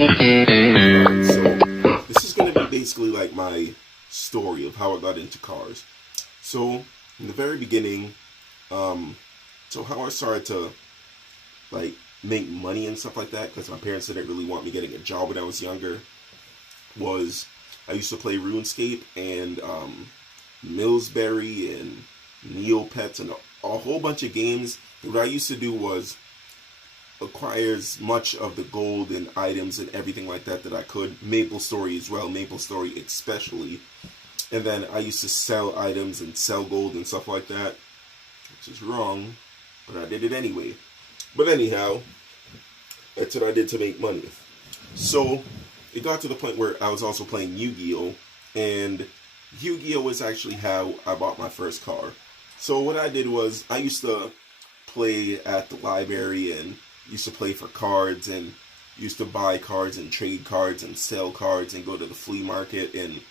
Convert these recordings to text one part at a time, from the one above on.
Alright, so this is going to be basically like my story of how I got into cars. So, in the very beginning, um, so how I started to like make money and stuff like that, because my parents didn't really want me getting a job when I was younger, was I used to play RuneScape and Millsberry and Neopets and a whole bunch of games. What I used to do was acquire as much of the gold and items and everything like that that I could. Maple Story as well, Maple Story especially. And then I used to sell items and sell gold and stuff like that, which is wrong, but I did it anyway. But anyhow, that's what I did to make money. So it got to the point where I was also playing Yu-Gi-Oh! And Yu-Gi-Oh! Was actually how I bought my first car. So what I did was I used to play at the library and used to play for cards and used to buy cards and trade cards and sell cards and go to the flea market and,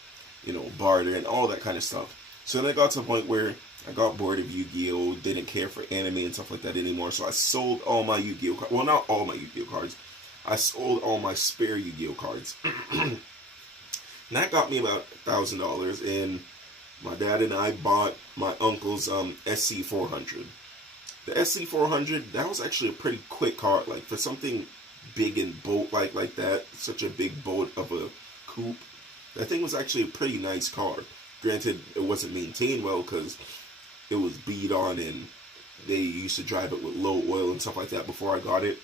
you know, barter and all that kind of stuff. So then I got to a point where I got bored of Yu-Gi-Oh! Didn't care for anime and stuff like that anymore. So I sold all my Yu-Gi-Oh! cards. Well, not all my Yu-Gi-Oh! cards. I sold all my spare Yu-Gi-Oh! cards. And that got me about $1,000. And my dad and I bought my uncle's Sc400. The Sc400, that was actually a pretty quick car. Like, for something big and boat-like like that, such a big boat of a coupe, that thing was actually a pretty nice car. Granted, it wasn't maintained well because it was beat on and they used to drive it with low oil and stuff like that before I got it.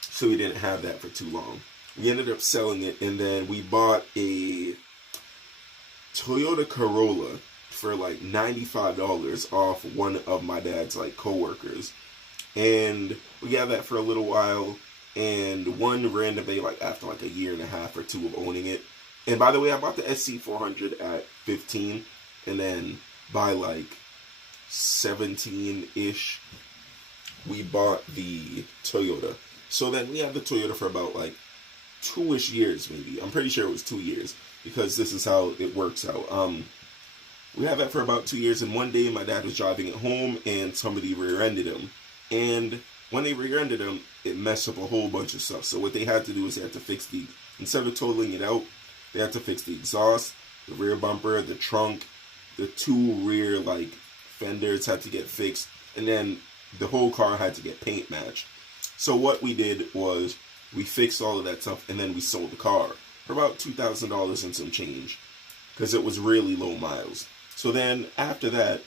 So we didn't have that for too long. We ended up selling it, and then we bought a Toyota Corolla for like $95 off one of my dad's like coworkers. And we had that for a little while, and one random day, like after like a year and a half or two of owning it. And by the way, I bought the Sc400 at 15, and then by like 17-ish, we bought the Toyota. So then we had the Toyota for about like 2-ish years, maybe. I'm pretty sure it was 2 years, because this is how it works out. We had that for about 2 years, and one day my dad was driving it home, and somebody rear-ended him. And when they rear-ended him, it messed up a whole bunch of stuff. So what they had to do is they had to fix instead of totaling it out, they had to fix the exhaust, the rear bumper, the trunk, the 2 rear like fenders had to get fixed, and then the whole car had to get paint matched. So what we did was we fixed all of that stuff, and then we sold the car for about $2,000 and some change, because it was really low miles. So then after that,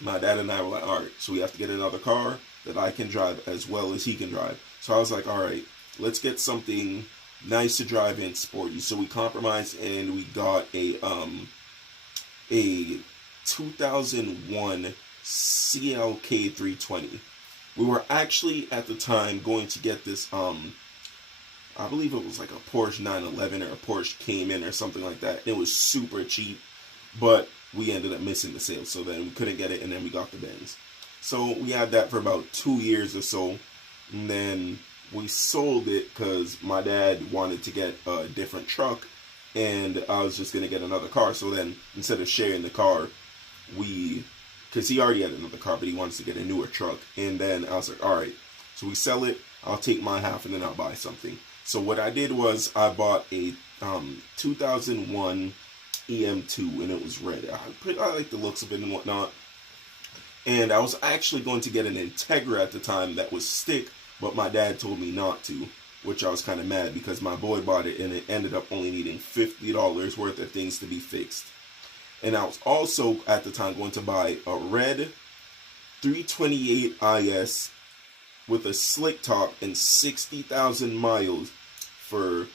my dad and I were like, all right, so we have to get another car that I can drive as well as he can drive. So I was like, all right, let's get something nice to drive and sporty. So we compromised and we got a 2001 CLK 320. We were actually at the time going to get this I believe it was like a Porsche 911 or a Porsche Cayman or something like that. It was super cheap, but we ended up missing the sale, so then we couldn't get it, and then we got the Benz. So we had that for about 2 years or so, and then we sold it because my dad wanted to get a different truck, and I was just going to get another car. So then instead of sharing the car, because he already had another car, but he wants to get a newer truck. And then I was like, all right, so we sell it, I'll take my half, and then I'll buy something. So what I did was I bought a 2001 EM2, and it was red. I like the looks of it and whatnot. And I was actually going to get an Integra at the time that was stick, but my dad told me not to, which I was kind of mad because my boy bought it, and it ended up only needing $50 worth of things to be fixed. And I was also at the time going to buy a red 328 IS with a slick top and 60,000 miles for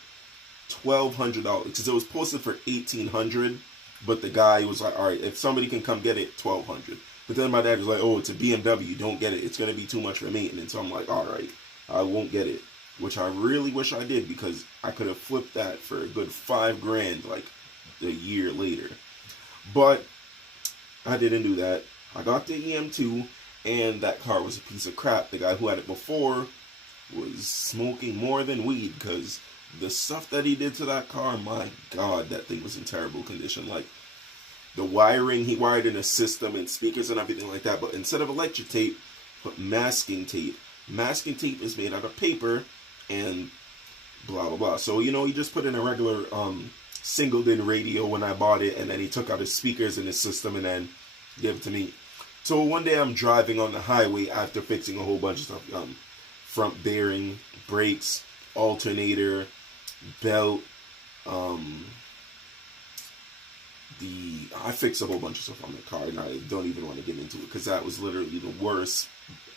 $1,200, because it was posted for $1,800, but the guy was like, all right, if somebody can come get it, $1,200. But then my dad was like, oh, it's a BMW, don't get it, it's going to be too much for maintenance. So I'm like, all right, I won't get it, which I really wish I did, because I could have flipped that for a good $5,000 like a year later. But I didn't do that. I got the EM2, and that car was a piece of crap. The guy who had it before was smoking more than weed, because the stuff that he did to that car, my God, that thing was in terrible condition. Like, the wiring, he wired in a system and speakers and everything like that, but instead of electric tape, put masking tape. Masking tape is made out of paper, and blah blah blah. So he just put in a regular single din radio when I bought it, and then he took out his speakers and his system and then gave it to me. So one day I'm driving on the highway after fixing a whole bunch of stuff, front bearing, brakes, alternator, belt, I fixed a whole bunch of stuff on the car, and I don't even want to get into it because that was literally the worst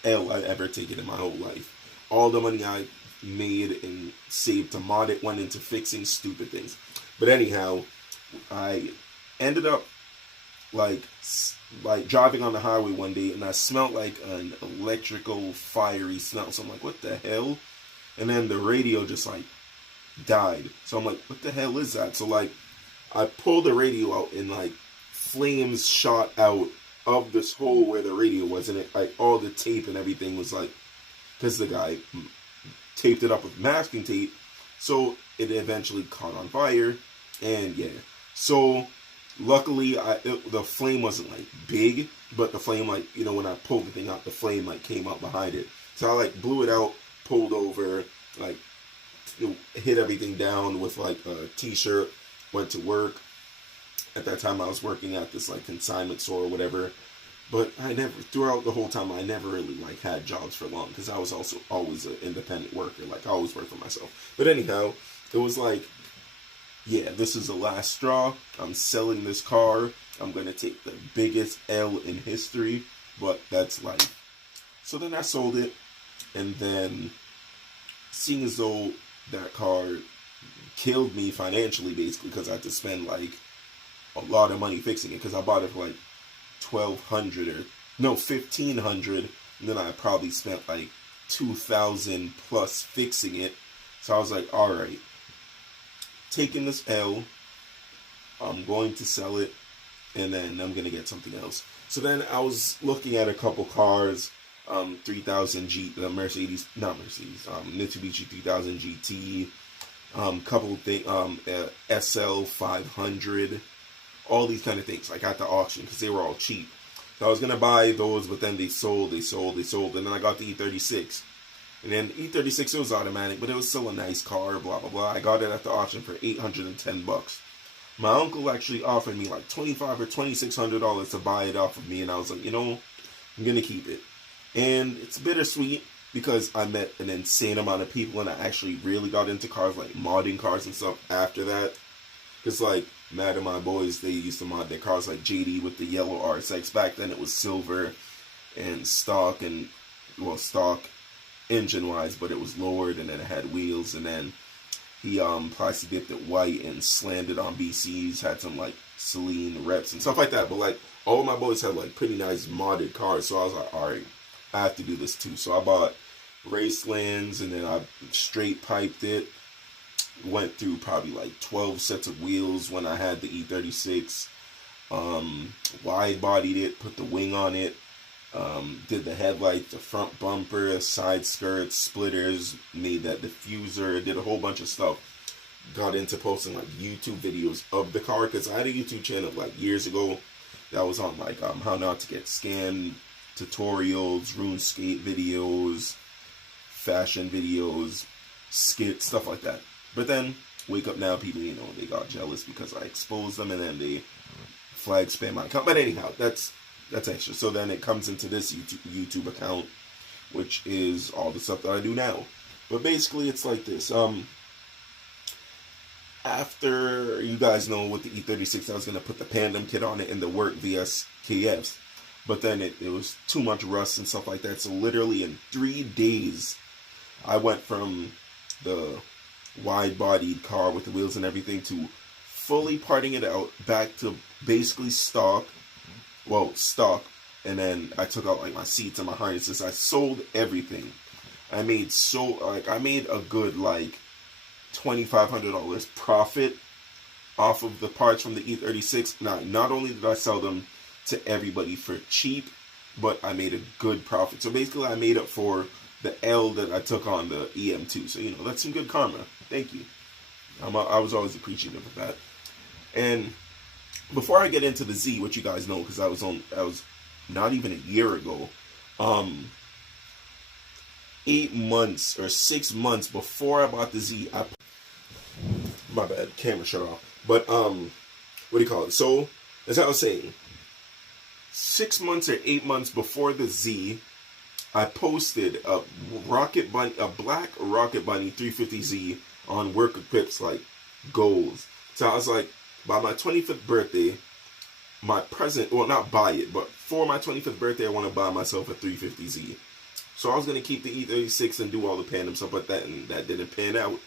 L I've ever taken in my whole life. All the money I made and saved to mod it went into fixing stupid things. But anyhow, I ended up like driving on the highway one day, and I smelled like an electrical fiery smell. So I'm like, what the hell? And then the radio just like died. So I'm like, what the hell is that? So like I pulled the radio out, and like flames shot out of this hole where the radio was, and it like all the tape and everything was like, because the guy taped it up with masking tape, so it eventually caught on fire. And yeah, so luckily the flame wasn't like big, but the flame, like, when I pulled the thing out, the flame like came out behind it. So I like blew it out, pulled over, like hit everything down with like a t-shirt, went to work. At that time I was working at this like consignment store or whatever, but throughout the whole time I never really like had jobs for long, because I was also always an independent worker. Like I always worked for myself. But anyhow, it was like, yeah, this is the last straw. I'm selling this car. I'm going to take the biggest L in history, but that's life. So then I sold it, and then seeing as though that car killed me financially, basically, because I had to spend like a lot of money fixing it, because I bought it for like $1,500, and then I probably spent like $2,000 plus fixing it. So I was like, all right, taking this L, I'm going to sell it, and then I'm going to get something else. So then I was looking at a couple cars, 3000 Mitsubishi 3000 GT, couple things, SL500, all these kind of things, like at the auction, because they were all cheap. So I was going to buy those, but then they sold, and then I got the E36. And then E36, it was automatic, but it was still a nice car, blah, blah, blah. I got it at the auction for $810. My uncle actually offered me like $2,500 or $2,600 to buy it off of me, and I was like, I'm going to keep it. And it's bittersweet, because I met an insane amount of people, and I actually really got into cars, like modding cars and stuff after that. Because like Matt and my boys, they used to mod their cars, like JD with the yellow RSX. Back then it was silver and stock, and stock engine wise, but it was lowered, and then it had wheels, and then he plastic dipped it white and slammed it on BCs, had some like Celine reps and stuff like that. But like all of my boys had like pretty nice modded cars, so I was like, all right, I have to do this too. So I bought Racelands, and then I straight piped it. Went through probably like 12 sets of wheels when I had the E36. Wide bodied it, put the wing on it. Did the headlights, the front bumper, side skirts, splitters, made that diffuser, did a whole bunch of stuff. Got into posting like YouTube videos of the car, because I had a YouTube channel like years ago that was on like how not to get scammed, tutorials, RuneScape videos, fashion videos, skits, stuff like that. But then wake up now, people, they got jealous because I exposed them, and then they flag spam my account. But anyhow, that's extra. So then it comes into this YouTube account, which is all the stuff that I do now. But basically, it's like this. After, you guys know, with the E36, I was going to put the Pandem kit on it and the work VSKFs. But then it was too much rust and stuff like that. So literally in 3 days, I went from the wide-bodied car with the wheels and everything to fully parting it out, back to basically stock, and then I took out like my seats and my harnesses. I sold everything. I made a good like $2,500 profit off of the parts from the E36. Now, not only did I sell them to everybody for cheap, but I made a good profit. So basically I made up for the L that I took on the EM2. So, that's some good karma. Thank you. I was always appreciative of that. And before I get into the Z, which you guys know, because I was not even a year ago, 8 months or 6 months before I bought the Z, My bad, camera shut off. But what do you call it? So as I was saying, 6 months or 8 months before the Z, I posted a black Rocket Bunny 350Z on Work Equip's like goals. So I was like, by my 25th birthday, my present, well, not buy it, but for my 25th birthday, I want to buy myself a 350Z. So I was going to keep the E36 and do all the Pandem stuff, but that didn't pan out.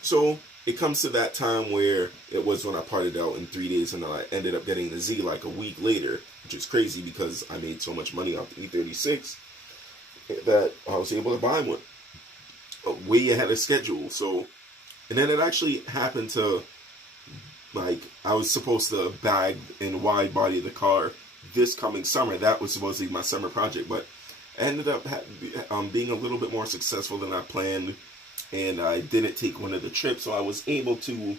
So it comes to that time where it was when I parted out in 3 days, and then I ended up getting the Z like a week later, which is crazy because I made so much money off the E36 that I was able to buy one way ahead of schedule. So, and then it actually happened to, like, I was supposed to bag and wide body the car this coming summer. That was supposed to be my summer project, but I ended up being a little bit more successful than I planned, and I didn't take one of the trips, so I was able to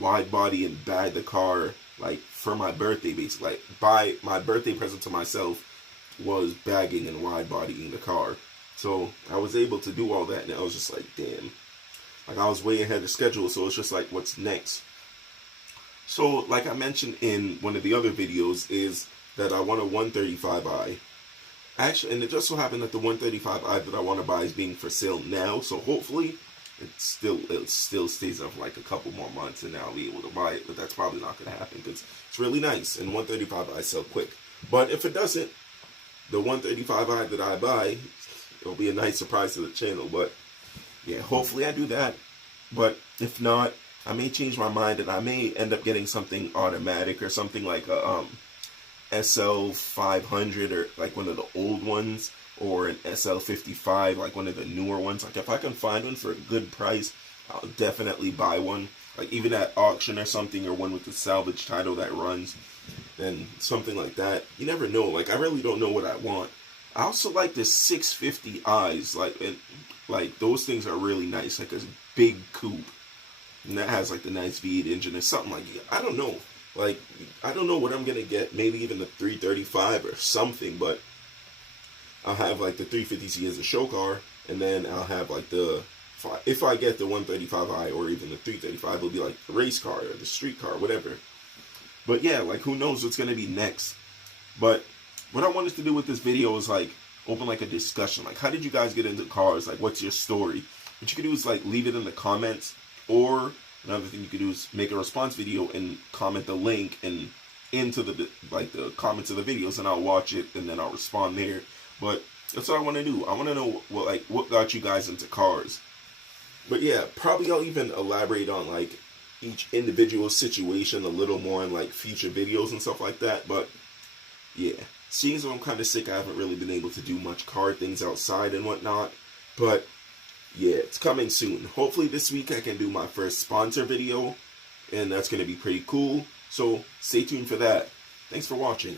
wide body and bag the car, like, for my birthday, basically. Like, buy my birthday present to myself was bagging and wide bodying the car. So I was able to do all that, and I was just like, damn. Like, I was way ahead of schedule, so it's just like, what's next? So, like I mentioned in one of the other videos, is that I want a 135i. Actually, and it just so happened that the 135i that I want to buy is being for sale now, so hopefully it still stays up for like a couple more months and I'll be able to buy it, but that's probably not going to happen because it's really nice, and 135i sell quick. But if it doesn't, the 135i that I buy, it'll be a nice surprise to the channel. But yeah, hopefully I do that. But if not, I may change my mind and I may end up getting something automatic or something like a SL500 or like one of the old ones, or an SL55, like one of the newer ones. Like if I can find one for a good price, I'll definitely buy one. Like even at auction or something, or one with the salvage title that runs, then something like that. You never know. Like I really don't know what I want. I also like the 650i's. Like those things are really nice. Like a big coupe, and that has like the nice V8 engine or something like that. I don't know. Like I don't know what I'm gonna get. Maybe even the 335 or something. But I'll have like the 350Z as a show car, and then I'll have like if I get the 135i or even the 335, it'll be like the race car or the street car, whatever. But yeah, like who knows what's gonna be next. But what I wanted to do with this video is like open like a discussion. Like how did you guys get into cars? Like what's your story? What you can do is like leave it in the comments, or another thing you could do is make a response video and comment the link and into the comments of the videos, and I'll watch it and then I'll respond there. But that's what I want to do. I want to know what got you guys into cars. But yeah, probably I'll even elaborate on like each individual situation a little more in like future videos and stuff like that. But yeah, seeing as I'm kind of sick, I haven't really been able to do much car things outside and whatnot. But yeah, it's coming soon. Hopefully this week I can do my first sponsor video, and that's going to be pretty cool. So stay tuned for that. Thanks for watching.